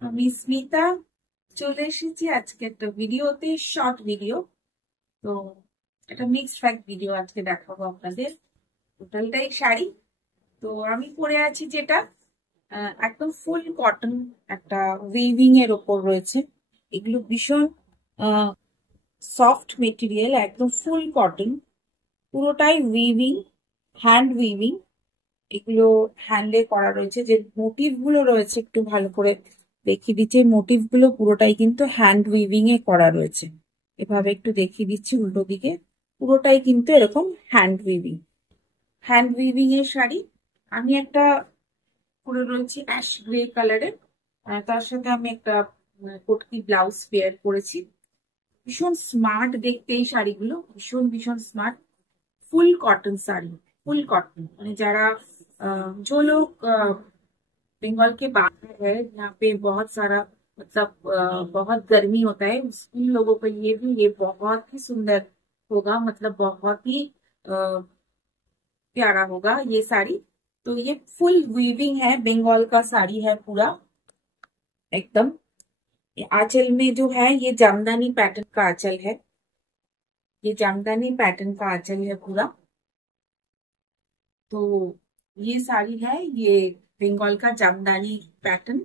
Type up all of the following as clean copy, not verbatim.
আমি স্মিতা চলে এসেছি আজকে একটা ভিডিওতে, শর্ট ভিডিও। তো একটা মিক্সড ফ্যাক্ট ভিডিও আজকে দেখাবো আপনাদের। টোটালটাই শাড়ি। তো আমি পরে আছি যেটা একদম ফুল কটন, একটা উইভিং এর ওপর রয়েছে। এগুলো ভীষণ সফট মেটেরিয়াল, একদম ফুল কটন, পুরোটাই উইভিং, হ্যান্ড উইভিং। এগুলো হ্যান্ডে করা রয়েছে। যে মোটিভ গুলো রয়েছে একটু ভালো করে দেখিয়ে দিচ্ছি। মোটিভ গুলো পুরোটাই কিন্তু হ্যান্ড উইভিং এ করা রয়েছে। এভাবে একটু দেখিয়ে দিচ্ছি উল্টো দিকে, পুরোটাই কিন্তু এরকম হ্যান্ড উইভিং। হ্যান্ড উইভিং এর শাড়ি। আমি একটা পরে রয়েছি অ্যাশ গ্রে কালারের, তার সাথে আমি একটা কটকি ব্লাউজ পেয়ার করেছি। ভীষণ স্মার্ট দেখতে এই শাড়িগুলো, ভীষণ ভীষণ smart. Full cotton sari, full cotton. यानी जरा जो लोग बंगाल के बाहर है, यहाँ पे बहुत सारा मतलब बहुत गर्मी होता है, उन लोगों के लिए भी ये बहुत ही सुंदर होगा। मतलब बहुत ही प्यारा होगा ये साड़ी। तो ये फुल वीविंग है, बंगाल का साड़ी है पूरा एकदम। ये आंचल में जो है ये जामदानी पैटर्न का आंचल है, ये जामदानी पैटर्न का आंचल है पूरा। तो ये साड़ी है, ये बंगाल का जामदानी पैटर्न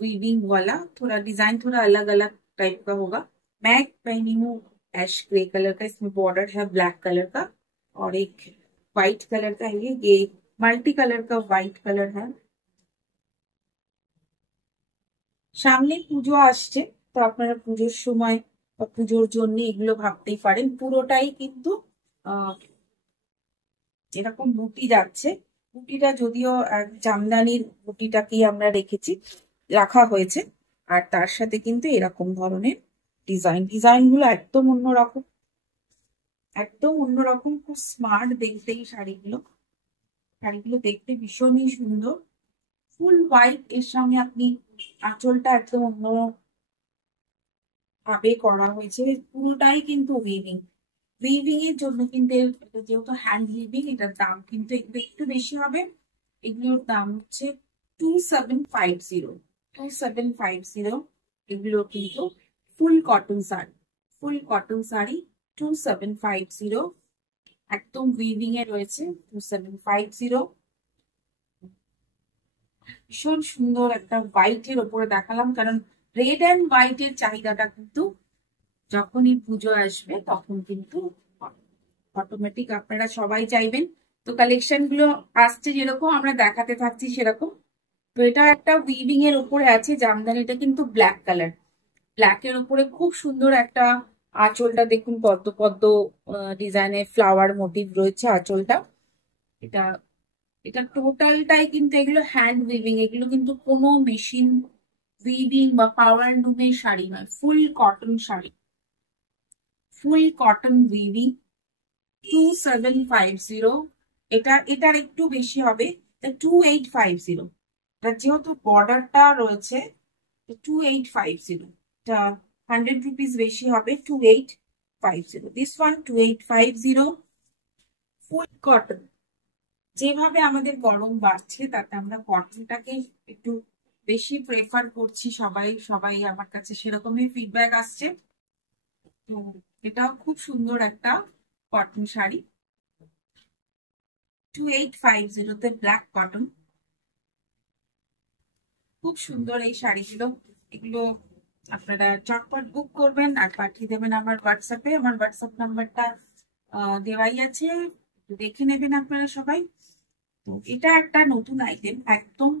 वीविंग वाला। थोड़ा डिजाइन थोड़ा अलग अलग टाइप का होगा। मैं पहनी हूँ ऐश ग्रे कलर का, इसमें बॉर्डर है ब्लैक कलर का, और एक व्हाइट कलर का है। ये मल्टी कलर का व्हाइट कलर है। সামনে পুজো আসছে, তো আপনারা পুজোর সময় বা পুজোর জন্য এগুলো ভাবতেই পারেন। পুরোটাই কিন্তু আহ এরকম বুটি যাচ্ছে। বুটিটা যদিও জামদানির বুটিটাকেই আমরা রাখা হয়েছে। আর তার সাথে কিন্তু এরকম ধরনের ডিজাইন গুলো একদম অন্যরকম, একদম অন্যরকম। খুব স্মার্ট দেখতে এই শাড়িগুলো। শাড়িগুলো দেখতে ভীষণই সুন্দর। ফুল হোয়াইট এর সঙ্গে আপনি আঁচলটা একদম অন্য ভাবে করা হয়েছে। পুরোটাই কিন্তু উইভিং। উইভিং এর জন্য কিন্তু এটা যেহেতু হ্যান্ড উইভিং, এটার দাম কিন্তু একটু বেশি হবে। এগুলোর দাম হচ্ছে 2750, 2750। এগুলো কিন্তু ফুল কটন শাড়ি, ফুল কটন শাড়ি 2750, একদম উইভিং এ রয়েছে 2750। ভীষণ সুন্দর একটা হোয়াইট এর ওপরে দেখালাম, কারণ রেড অ্যান্ড হোয়াইট এর চাহিদাটা কিন্তু যখনই পুজো আসবে তখন কিন্তু অটোমেটিক আপনারা সবাই চাইবেন। তো কালেকশন গুলো আসছে যেরকম আমরা দেখাতে থাকছি সেরকম। তো এটা একটা উইভিং এর উপরে আছে জামদানিটা কিন্তু ব্ল্যাক কালার। ব্ল্যাক এর উপরে খুব সুন্দর একটা আঁচলটা দেখুন, পদ্ম পদ্ম ডিজাইনের ফ্লাওয়ার মোটিভ রয়েছে আঁচলটা। এটা এটা টোটালটাই কিন্তু এগুলো হ্যান্ড উইভিং, এগুলো কিন্তু কোনো মেশিন উইভিং বা পাওয়ার লুমের শাড়ি নয়, ফুল কটন শাড়ি, ফুল কটন উইভিং। 2750। এটার একটু বেশি হবে, 2850। এটা যেহেতু বর্ডারটা রয়েছে, 2850। এটা 100 রুপিস বেশি হবে, 2850। This one 2850, full cotton. যেভাবে আমাদের গরম বাড়ছে তাতে আমরা কটনটাকে একটু বেশি প্রেফার করছি, সবাই সবাই আমার কাছে সেরকমই ফিডব্যাক আসছে। তো এটাও খুব সুন্দর একটা কটন শাড়ি, 2850-তে ব্ল্যাক কটন। খুব সুন্দর এই শাড়িগুলো। এগুলো আপনারা চটপট বুক করবেন আর পাঠিয়ে দেবেন আমার হোয়াটসঅ্যাপে। আমার হোয়াটসঅ্যাপ নাম্বারটা দেওয়াই আছে, একটু দেখে নেবেন আপনারা সবাই। তো এটা একটা নতুন আইটেম, একদম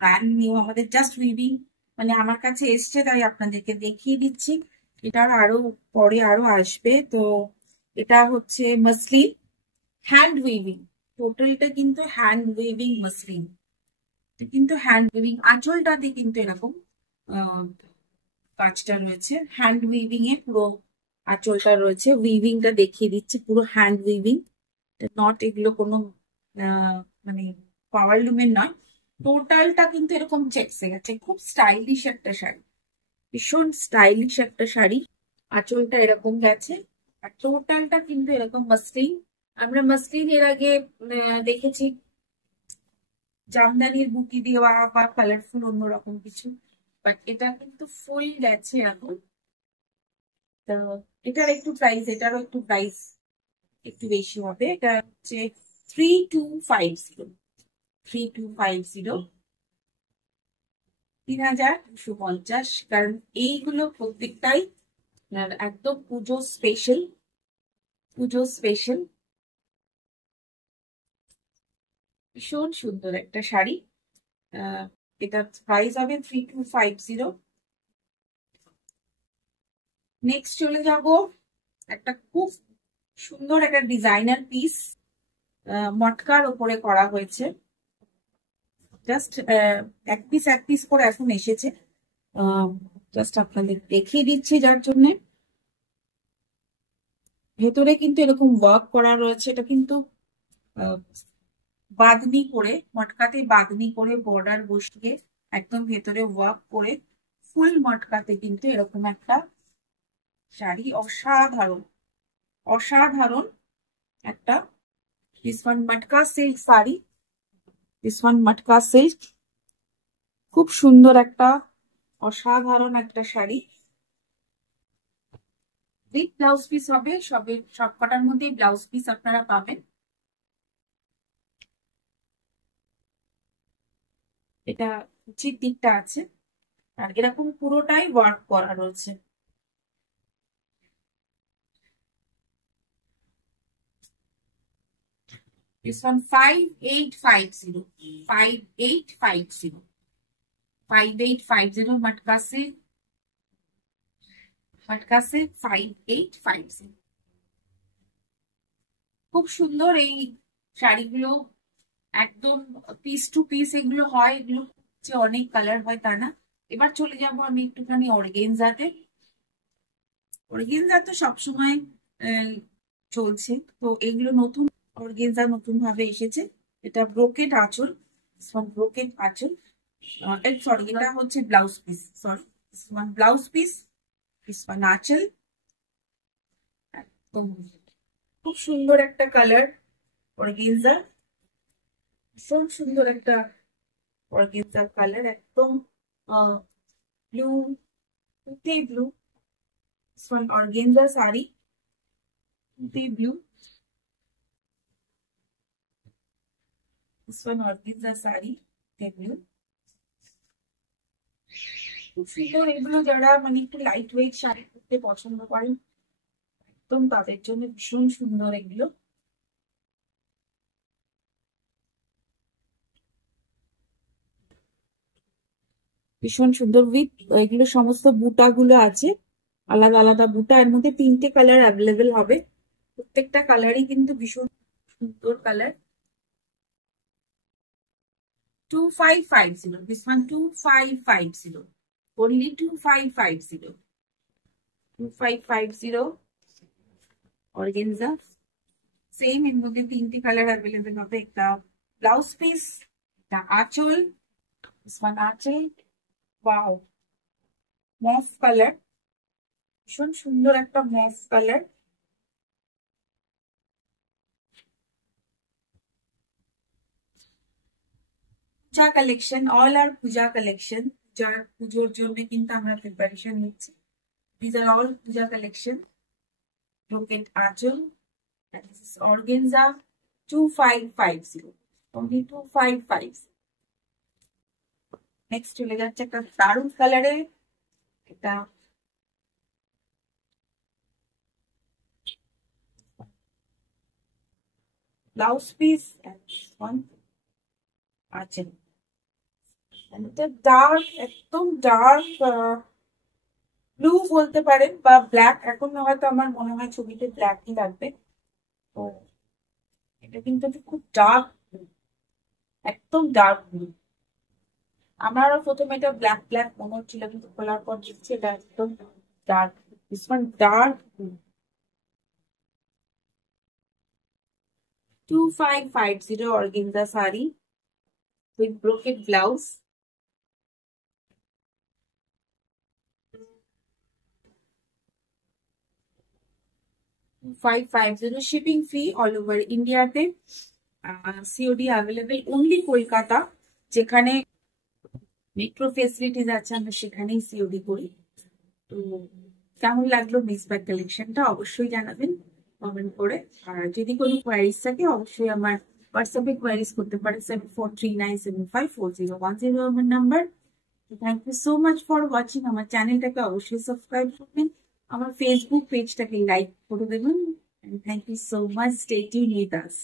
ব্র্যান্ড নিউ, আমাদের জাস্ট উইভিং মানে আমার কাছে এসছে তাই আপনাদেরকে দেখিয়ে দিচ্ছি। এটার আরো পরে আরো আসবে। তো এটা হচ্ছে মসলিন, হ্যান্ড উইভিং। টোটালটা কিন্তু হ্যান্ড উইভিং মসলিন, কিন্তু হ্যান্ড উইভিং। আঁচলটাতে কিন্তু এরকম আহ কাজটা রয়েছে, হ্যান্ড উইভিং এ পুরো আঁচলটা রয়েছে। উইভিংটা দেখিয়ে দিচ্ছি, পুরো হ্যান্ড উইভিং, নট এগুলো কোনো মানে পাওয়ার লুমের নয়। টোটালটা কিন্তু এরকম চেকসে গেছে। খুব স্টাইলিশ একটা শাড়ি, ভীষণ স্টাইলিশ একটা শাড়ি। আঁচলটা এরকম গেছে, আর টোটালটা কিন্তু এরকম মসলিন। আমরা মসলিন এর আগে দেখেছি জামদানির বুটি দেওয়া বা কালারফুল অন্যরকম কিছু। বাট এটা কিন্তু ফুল গেছে এখন। তো এটার একটু প্রাইস, এটারও একটু প্রাইস একটু বেশি হবে। এটা হচ্ছে 3250, 3250, 3250। কারণ এইগুলো প্রত্যেকটাই একদম পুজো স্পেশাল, পুজো স্পেশাল। ভীষণ সুন্দর একটা শাড়ি। এটার প্রাইস হবে 3250। নেক্সট চলে যাব একটা খুব সুন্দর একটা ডিজাইনার পিস, মটকার ওপরে করা হয়েছে। জাস্ট এক পিস করে এখন এসেছে। জাস্ট আপনাদের দেখিয়ে দিচ্ছি যার জন্য। ভেতরে কিন্তু এরকম ওয়ার্ক করা রয়েছে। এটা কিন্তু বাঁধনি করে, মটকাতে বাঁধনি করে বর্ডার বসিয়ে একদম ভেতরে ওয়ার্ক করে ফুল মটকাতে কিন্তু এরকম একটা শাড়ি। অসাধারণ, অসাধারণ একটা this one matka silk sari, this one matka silk. খুব সুন্দর একটা অসাধারণ একটা শাড়ি। উইথ ব্লাউজ পিস হবে, সবকটার মধ্যেই ব্লাউজ পিস আপনারা পাবেন। এটা নিচের দিকটা আছে আর এরকম পুরোটাই ওয়ার্ক করা রয়েছে। This one 5850, 5850, 5850 मटका से 5850। খুব সুন্দর এই শাড়িগুলো, একদম পিস টু পিস এগুলো হয়। এগুলো যে অনেক কালার হয় তা না। এবার চলে যাব আমি একটুখানি অর্গেনজাতে। অর্গেনজা তো সবসময় চলছে, তো এগুলো নতুন অর্গেনজা, নতুন ভাবে এসেছে। এটা ব্রোকেড আঁচল, ব্রোকেড আঁচল। সরি, এটা হচ্ছে blouse piece, sorry, blouse piece, আঁচল। একদম খুব সুন্দর একটা কালার অর্গেনজা, ভীষণ সুন্দর একটা অর্গেনজা কালার, একদম ব্লু, তুতে ব্লু। অর্গেনজা শাড়ি, তুতে blue. This one organza sari, blue. খুব সুন্দর। এগুলো যারা মানে একটু লাইট ওয়েট শাড়ি পরতে পছন্দ করেন একদম তাদের জন্য ভীষণ সুন্দর এগুলো। ভীষণ সুন্দর উইথ এগুলো সমস্ত বুটা গুলো আছে, আলাদা আলাদা বুটা। এর মধ্যে 3টে কালার অ্যাভেলেবেল হবে। প্রত্যেকটা কালারই কিন্তু ভীষণ সুন্দর colour. 2550, this one 2550, only 2550, 2550 organza. Same এর মধ্যে 3টে কালার অ্যাভেলেবেল হবে। একটা ব্লাউজ পিস, একটা আঁচল, this one আঁচল। ওয়াও, মফ কালার, ভীষণ সুন্দর একটা mauve colour. Puja collection, all are Puja collection. যার পুজোর জন্য কিন্তু আমরা প্রিপারেশন নিচ্ছি। This are all Puja collection. Brocade আঁচল, and this is organza, 2550, only 2550। Next চলে যাচ্ছে একটা দারুন কালারে, এটা ব্লাউজ পিস, আঁচল। এটা ডার্ক, একদম ডার্ক ব্লু বলতে পারেন বা ব্ল্যাক। এখন হয়তো আমার মনে হয় ছবিতে ব্ল্যাকই লাগবে। তো এটা কিন্তু খুব ডার্ক ব্লু, একদম ডার্ক ব্লু। আমারও প্রথমে এটা ব্ল্যাক ব্ল্যাক মনে হচ্ছিল, কিন্তু খোলার পর দেখছি এটা একদম ডার্ক, ভীষণ dark blue. 2550 organza saree with brocade blouse। 550 shipping fee all over India তে। COD available only কলকাতা, যেখানে মেট্রো ফেসিলিটিস আছে, আমরা সেখানেই সিওডি করি। তো কেমন লাগলো মিক্স ব্যাগ কালেকশনটা অবশ্যই জানাবেন কমেন্ট করে। আর যদি কোনো কোয়ারিজ থাকে অবশ্যই আমার হোয়াটসঅ্যাপে কোয়ারিজ করতে পারে, 7439754010 আমার number. Thank you so much for watching. আমার চ্যানেলটাকে অবশ্যই সাবস্ক্রাইব করবেন, আমার ফেসবুক পেজটাকে লাইক করে দেবেন। Thank you so much, stay tune with us.